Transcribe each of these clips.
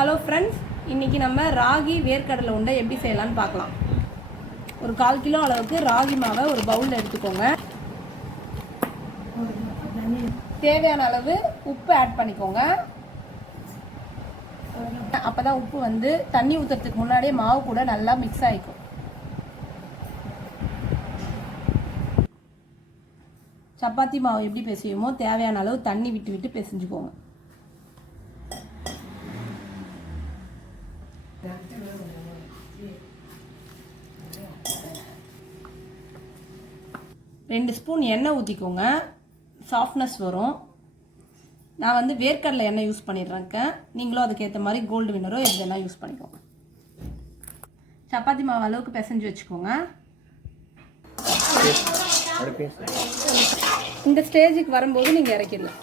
Hello friends இன்றைக்கி நம்ம ராகி வேர்க்கடலை உண்டை எப்படி செய்யலான்னு பார்க்கலாம். ஒரு கால் கிலோ அளவுக்கு ராகி மாவை ஒரு பவுலில் எடுத்துக்கோங்க. தேவையான அளவு உப்பு ஆட் பண்ணிக்கோங்க. அப்போ தான் உப்பு வந்து தண்ணி ஊற்றுறதுக்கு முன்னாடியே மாவு கூட நல்லா மிக்ஸ் ஆகிக்கும் சப்பாத்தி மாவு எப்படி பிசையுமோ தேவையான அளவு தண்ணி விட்டு விட்டு பிசைஞ்சுக்கோங்க ரெண்டு ஸ்பூன் எண்ணெய் ஊற்றிக்கோங்க சாஃப்ட்னஸ் வரும். நான் வந்து வேர்க்கடலை எண்ணெய் யூஸ் பண்ணிடுறேன் நீங்களும் அதுக்கேற்ற மாதிரி கோல்டு வினரோ எது வேணால் யூஸ் பண்ணிக்கோங்க. சப்பாத்தி மாவு அளவுக்கு பிசைஞ்சு வச்சுக்கோங்க. இந்த ஸ்டேஜுக்கு வரும்போது நீங்கள் இறக்கிடலாம்.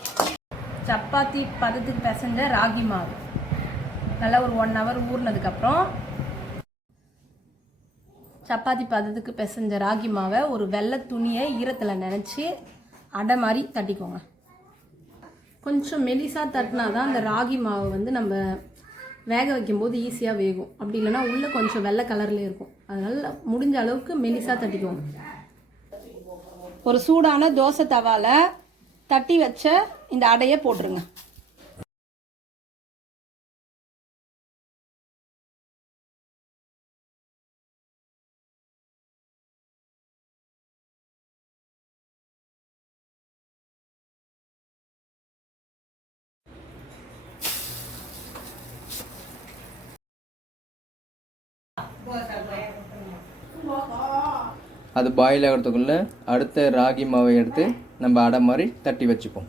சப்பாத்தி பதத்துக்கு பிசைஞ்ச ராகி மாவு. நல்லா ஒரு ஒன் ஹவர் ஊறினதுக்கப்புறம் சப்பாத்தி பதத்துக்கு பிசைஞ்ச ராகி மாவை ஒரு வெள்ளை துணியை ஈரத்தில் நினச்சி அடை மாதிரி தட்டிக்கோங்க. கொஞ்சம் மெலிசாக தட்டினா தான் அந்த ராகி மாவை வந்து நம்ம வேக வைக்கும்போது ஈஸியாக வேகும். அப்படி இல்லைன்னா உள்ளே கொஞ்சம் வெள்ளை கலரில் இருக்கும். அதனால் முடிஞ்ச அளவுக்கு மெலிசாக தட்டிக்கோங்க. ஒரு சூடான தோசை தவாவில் தட்டி வச்ச இந்த அடையை போட்டுருங்க. அது பாயில் ஆகிறதுக்குள்ளே அடுத்த ராகி மாவை எடுத்து நம்ம அடை மாதிரி தட்டி வச்சுப்போம்.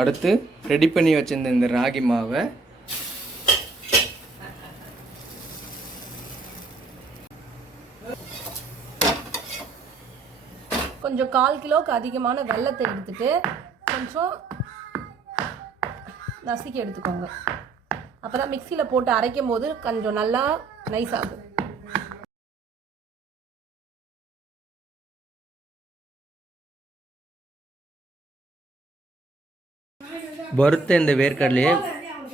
அடுத்து ரெடி பண்ணி வச்சிருந்த இந்த ராகி மாவை கொஞ்சம் கால் கிலோவுக்கு அதிகமான வெள்ளத்தை எடுத்துட்டு கொஞ்சம் நசுக்கி எடுத்துக்கோங்க. அப்போ தான் மிக்சியில் போட்டு அரைக்கும் போது கொஞ்சம் நல்லா நைஸ் ஆகும் வறுத்த இந்த வேர்க்கடலையை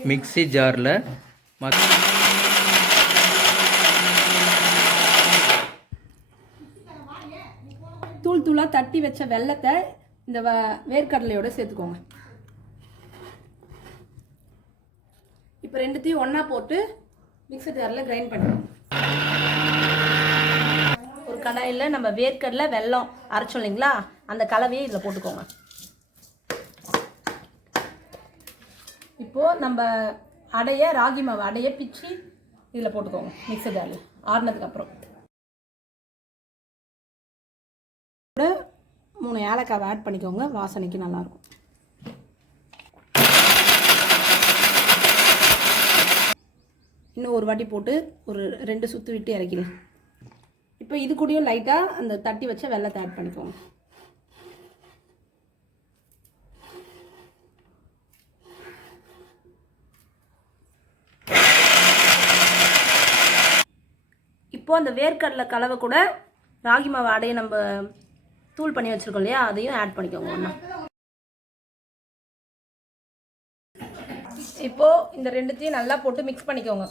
மிக்ஸி ஜாரில் தூள் தூளாக தட்டி வச்ச வெள்ளத்தை இந்த வேர்க்கடலையோட சேர்த்துக்கோங்க. இப்போ ரெண்டுத்தையும் ஒன்றா போட்டு மிக்சர் ஜாரில் கிரைண்ட் பண்ணிக்கோங்க ஒரு கடாயில் நம்ம வேர்க்கடலை வெல்லம் அரைச்சோம் இல்லைங்களா? அந்த கலவையை இதில் போட்டுக்கோங்க. இப்போது நம்ம அடைய ராகி மாவு அடைய பிச்சு இதில் போட்டுக்கோங்க மிக்சர் ஜாரில். ஆறுனதுக்கப்புறம் கூட மூணு ஏலக்காவை ஆட் பண்ணிக்கோங்க வாசனைக்கு நல்லாயிருக்கும். இன்னும் ஒரு வாட்டி போட்டு ஒரு ரெண்டு சுற்று விட்டு இறக்கிடலாம் இப்போ இது கூடயும் லைட்டாக அந்த தட்டி வச்ச வெள்ளத்தை ஆட் பண்ணிக்கோங்க. இப்போ அந்த வேர்க்கடலை கலவை கூட ராகி மாவு அடையை நம்ம தூள் பண்ணி வச்சுருக்கோம் இல்லையா அதையும் ஆட் பண்ணிக்கோங்க ஒன்றா இப்போது இந்த ரெண்டுத்தையும் நல்லா போட்டு மிக்ஸ் பண்ணிக்கோங்க.